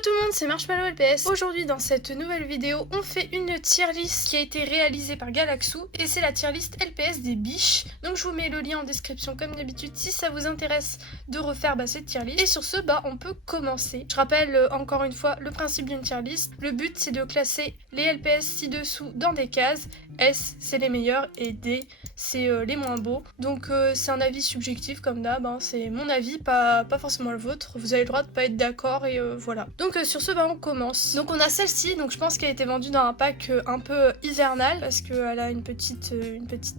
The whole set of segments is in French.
Coucou tout le monde, c'est Marshmallow LPS. Aujourd'hui dans cette nouvelle vidéo, on fait une tier list qui a été réalisée par Galaxou et c'est la tier list LPS des biches. Donc je vous mets le lien en description comme d'habitude si ça vous intéresse de refaire cette tier list. Et sur ce, on peut commencer. Je rappelle encore une fois le principe d'une tier list. Le but c'est de classer les LPS ci-dessous dans des cases. S c'est les meilleurs et D c'est les moins beaux. Donc c'est un avis subjectif comme d'hab, c'est mon avis, pas forcément le vôtre. Vous avez le droit de pas être d'accord et voilà. Donc sur ce, on commence. Donc on a celle-ci, donc je pense qu'elle a été vendue dans un pack un peu hivernal parce qu'elle a une petite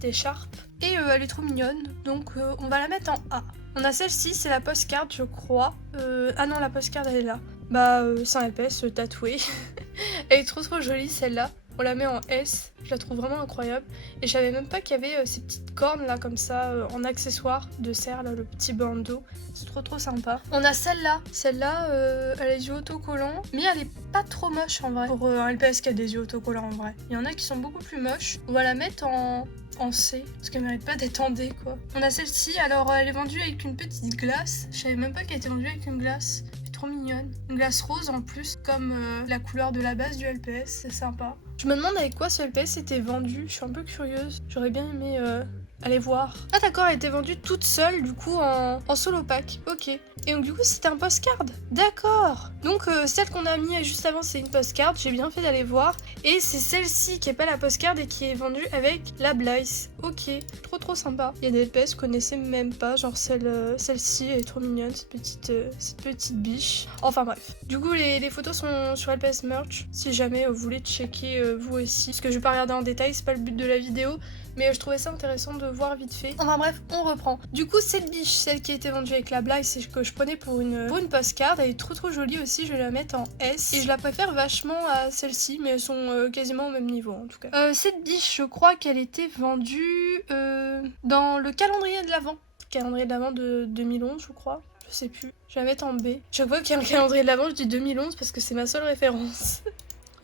écharpe. Et elle est trop mignonne, donc on va la mettre en A. On a celle-ci, c'est la postcard je crois. Ah non, la postcard elle est là. C'est un LPS tatoué. Elle est trop jolie celle-là. On la met en S, je la trouve vraiment incroyable. Et je savais même pas qu'il y avait ces petites cornes là comme ça en accessoire de serre, là, le petit bandeau. C'est trop sympa. On a celle-là. Celle-là, elle a des yeux autocollants, mais elle est pas trop moche en vrai. Pour un LPS qui a des yeux autocollants en vrai. Il y en a qui sont beaucoup plus moches. On va la mettre en C, parce qu'elle mérite pas d'être en D quoi. On a celle-ci, alors elle est vendue avec une petite glace. Je savais même pas qu'elle était vendue avec une glace. Trop mignonne. Une glace rose en plus, comme la couleur de la base du LPS, c'est sympa. Je me demande avec quoi ce LPS était vendu, je suis un peu curieuse. J'aurais bien aimé aller voir. Ah d'accord, elle était vendue toute seule du coup en solo pack, ok. Et donc du coup c'était un postcard, d'accord. Donc celle qu'on a mis juste avant c'est une postcard, j'ai bien fait d'aller voir. Et c'est celle-ci qui est pas la postcard et qui est vendue avec la Blaze, ok. Trop sympa. Il y a des LPS que je connaissais même pas, genre celle-ci elle est trop mignonne, cette petite biche. Enfin bref. Du coup les photos sont sur LPS Merch, si jamais vous voulez checker vous aussi. Parce que je vais pas regarder en détail, c'est pas le but de la vidéo. Mais je trouvais ça intéressant de voir vite fait. Enfin bref, on reprend. Du coup, cette biche, celle qui a été vendue avec la blague, c'est que je prenais pour une postcard. Elle est trop jolie aussi, je vais la mettre en S. Et je la préfère vachement à celle-ci, mais elles sont quasiment au même niveau en tout cas. Cette biche, je crois qu'elle était vendue dans le calendrier de l'Avent. Calendrier de l'Avent de 2011, je crois. Je sais plus. Je vais la mettre en B. Chaque fois qu'il y a un calendrier de l'Avent, je dis 2011 parce que c'est ma seule référence.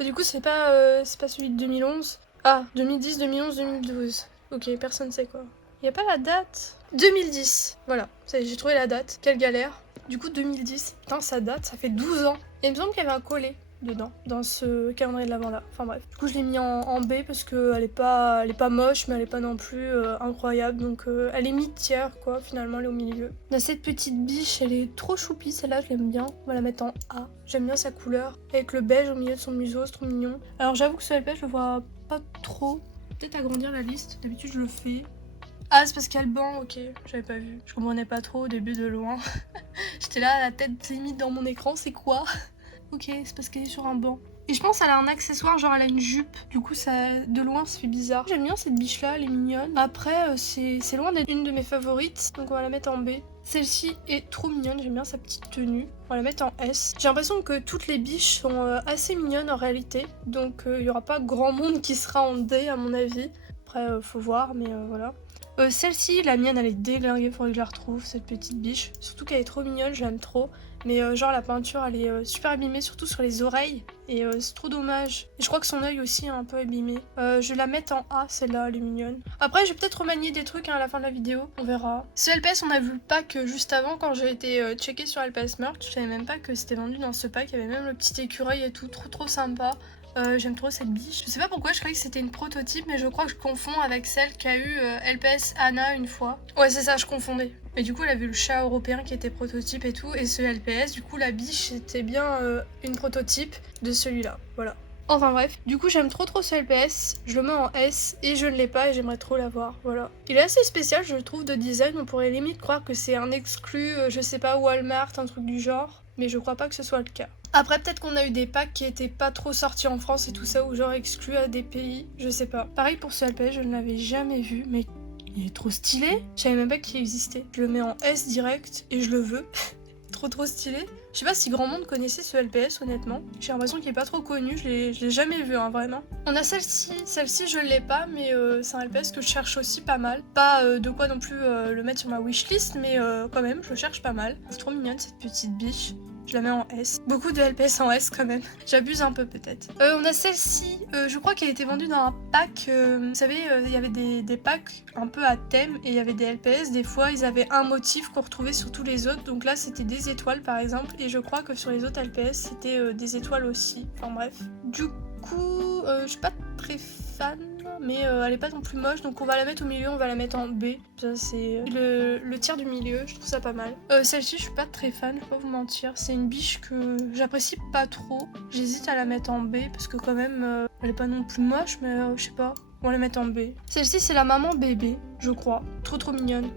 Du coup, c'est pas celui de 2011. Ah, 2010, 2011, 2012. Ok, personne sait quoi. Y a pas la date 2010. Voilà, j'ai trouvé la date. Quelle galère. Du coup, 2010. Putain, ça date, ça fait 12 ans. Et il me semble qu'il y avait un collet dedans, dans ce calendrier de l'Avent là. Enfin bref. Du coup, je l'ai mis en B parce qu'elle est pas moche, mais elle est pas non plus incroyable. Donc, elle est mi-tiers quoi, finalement, elle est au milieu. Dans cette petite biche, elle est trop choupie, celle-là, je l'aime bien. On va la mettre en A. J'aime bien sa couleur. Avec le beige au milieu de son museau, c'est trop mignon. Alors, j'avoue que ce LP, je le vois pas trop. Peut-être agrandir la liste, d'habitude je le fais. Ah, c'est parce qu'il y a le banc, ok, j'avais pas vu. Je comprenais pas trop au début de loin. J'étais là, la tête limite dans mon écran, c'est quoi? Ok, c'est parce qu'elle est sur un banc. Et je pense qu'elle a un accessoire, genre elle a une jupe. Du coup, ça, de loin, ça fait bizarre. J'aime bien cette biche-là, elle est mignonne. Après, c'est loin d'être une de mes favorites, donc on va la mettre en B. Celle-ci est trop mignonne, j'aime bien sa petite tenue. On va la mettre en S. J'ai l'impression que toutes les biches sont assez mignonnes en réalité. Donc il y aura pas grand monde qui sera en D à mon avis. Après, faut voir, mais voilà. Celle-ci, la mienne, elle est déglinguée, faudrait que je la retrouve, cette petite biche. Surtout qu'elle est trop mignonne, je l'aime trop. Mais genre la peinture, elle est super abîmée, surtout sur les oreilles. Et c'est trop dommage. Et je crois que son œil aussi est un peu abîmé. Je vais la mettre en A, celle-là, elle est mignonne. Après, je vais peut-être remanier des trucs à la fin de la vidéo, on verra. Ce LPS, on a vu le pack juste avant, quand j'ai été checker sur LPS Merch. Je savais même pas que c'était vendu dans ce pack, il y avait même le petit écureuil et tout, trop sympa. J'aime trop cette biche. Je sais pas pourquoi je croyais que c'était une prototype, mais je crois que je confonds avec celle qu'a eu LPS Anna une fois. Ouais, c'est ça, je confondais. Et du coup, elle a vu le chat européen qui était prototype et tout, et ce LPS, du coup, la biche c'était bien une prototype de celui-là. Voilà. Enfin bref, du coup j'aime trop ce LPS, je le mets en S et je ne l'ai pas et j'aimerais trop l'avoir, voilà. Il est assez spécial je trouve de design, on pourrait limite croire que c'est un exclu, je sais pas, Walmart, un truc du genre, mais je crois pas que ce soit le cas. Après peut-être qu'on a eu des packs qui étaient pas trop sortis en France et tout ça, ou genre exclus à des pays, je sais pas. Pareil pour ce LPS, je ne l'avais jamais vu, mais il est trop stylé, je savais même pas qu'il existait. Je le mets en S direct et je le veux. Trop stylé. Je sais pas si grand monde connaissait ce LPS honnêtement. J'ai l'impression qu'il est pas trop connu, je l'ai jamais vu vraiment. On a celle-ci je l'ai pas mais c'est un LPS que je cherche aussi pas mal. Pas de quoi non plus le mettre sur ma wishlist mais quand même je le cherche pas mal. C'est trop mignonne cette petite biche. Je la mets en S. Beaucoup de LPS en S quand même. J'abuse un peu peut-être. On a celle-ci. Je crois qu'elle était vendue dans un pack. Vous savez, il y avait des packs un peu à thème et il y avait des LPS. Des fois, ils avaient un motif qu'on retrouvait sur tous les autres. Donc là, c'était des étoiles par exemple. Et je crois que sur les autres LPS, c'était des étoiles aussi. Enfin bref. Du coup, je suis pas très fan. Mais elle est pas non plus moche, donc on va la mettre au milieu, on va la mettre en B. Ça c'est le tiers du milieu, je trouve ça pas mal. Celle-ci je suis pas très fan, je vais pas vous mentir. C'est une biche que j'apprécie pas trop. J'hésite à la mettre en B parce que quand même elle est pas non plus moche, mais je sais pas. On va la mettre en B. Celle-ci c'est la maman bébé, je crois. Trop mignonne.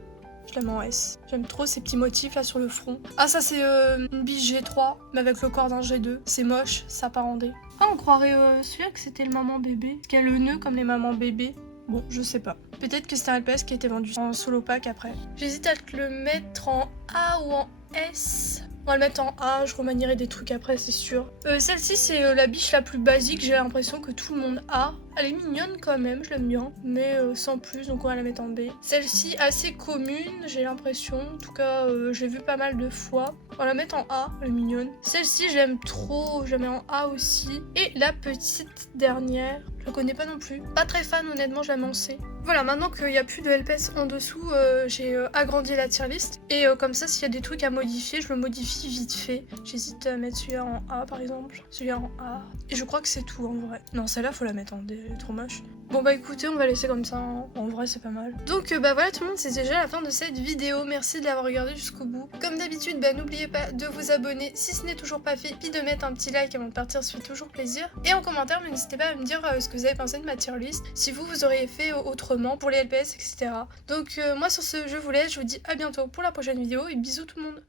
Je la mets en S. J'aime trop ces petits motifs là sur le front. Ah ça c'est une biche G3 mais avec le corps d'un G2. C'est moche, ça part en D. Ah on croirait celui-là que c'était le maman bébé. Qui a le nœud comme les mamans bébés. Bon je sais pas. Peut-être que c'était un LPS qui a été vendu en solo pack après. J'hésite à te le mettre en A ou en S. On va le mettre en A, je remanierai des trucs après, c'est sûr. Celle-ci, c'est la biche la plus basique, j'ai l'impression que tout le monde a. Elle est mignonne quand même, je l'aime bien, mais sans plus, donc on va la mettre en B. Celle-ci, assez commune, j'ai l'impression. En tout cas, je l'ai vue pas mal de fois. On va la mettre en A, elle est mignonne. Celle-ci, je l'aime trop, je la mets en A aussi. Et la petite dernière, je la connais pas non plus. Pas très fan, honnêtement, je la mets en C. Voilà, maintenant qu'il n'y a plus de LPS en dessous, j'ai agrandi la tier list. Et comme ça, s'il y a des trucs à modifier, je le modifie vite fait. J'hésite à mettre celui-là en A par exemple, celui-là en A. Et je crois que c'est tout en vrai. Non, celle-là, faut la mettre en D, elle est trop moche. Bon bah écoutez, on va laisser comme ça, hein. En vrai c'est pas mal. Donc bah voilà tout le monde, c'est déjà la fin de cette vidéo. Merci de l'avoir regardé jusqu'au bout. Comme d'habitude, bah n'oubliez pas de vous abonner si ce n'est toujours pas fait, puis de mettre un petit like avant de partir, ça fait toujours plaisir. Et en commentaire, n'hésitez pas à me dire ce que vous avez pensé de ma tier list, si vous auriez fait autrement pour les LPS, etc. Donc moi sur ce, je vous laisse, je vous dis à bientôt pour la prochaine vidéo et bisous tout le monde.